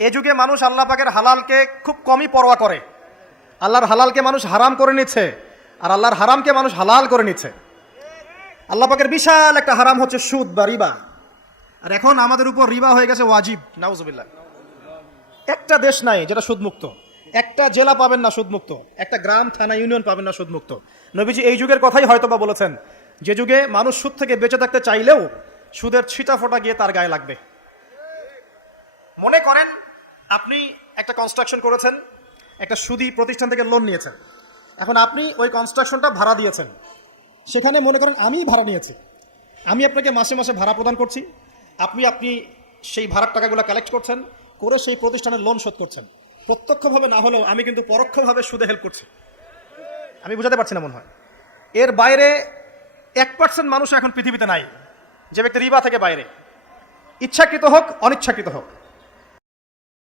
এ যুগে মানুষ আল্লাহ পাকের হালালকে খুব কমই পরোয়া করে। আল্লাহর হালালকে মানুষ হারাম করে নিচ্ছে, আর আল্লাহর হারামকে মানুষ হালাল করে নিচ্ছে। আল্লাহ পাকের বিশাল একটা হারাম হচ্ছে সুদ বা রিবা, আর এখন আমাদের উপর রিবা হয়ে গেছে ওয়াজিব। নাউজুবিল্লাহ। একটা দেশ নাই যেটা সুদমুক্ত, একটা জেলা পাবেন না সুদমুক্ত, একটা গ্রাম থানা ইউনিয়ন পাবেন না সুদমুক্ত। নবীজি এই যুগের কথাই হয়তোবা বলেছেন, যে যুগে মানুষ সুদ থেকে বেঁচে থাকতে চাইলেও সুদের ছিটা ফোঁটা গিয়ে তার গায়ে লাগবে। মনে করেন আপনি একটা কনস্ট্রাকশন করেছেন, একটা সুদী প্রতিষ্ঠান থেকে লোন নিয়েছেন, এখন আপনি ওই কনস্ট্রাকশনটা ভাড়া দিয়েছেন, সেখানে মনে করেন আমি ভাড়া নিয়েছি, আমি আপনাকে মাসে মাসে ভাড়া প্রদান করছি, আপনি সেই ভাড়ার টাকাগুলো কালেক্ট করছেন, করে সেই প্রতিষ্ঠানের লোন শোধ করছেন। প্রত্যক্ষভাবে না হলেও আমি কিন্তু পরোক্ষভাবে সুদে হেল্প করছি। আমি বুঝাতে পারছি না মনে হয়। এর বাইরে 1% মানুষ এখন পৃথিবীতে নাই যে ব্যক্তি রিবা থেকে বাইরে, ইচ্ছাকৃত হোক অনিচ্ছাকৃত হোক।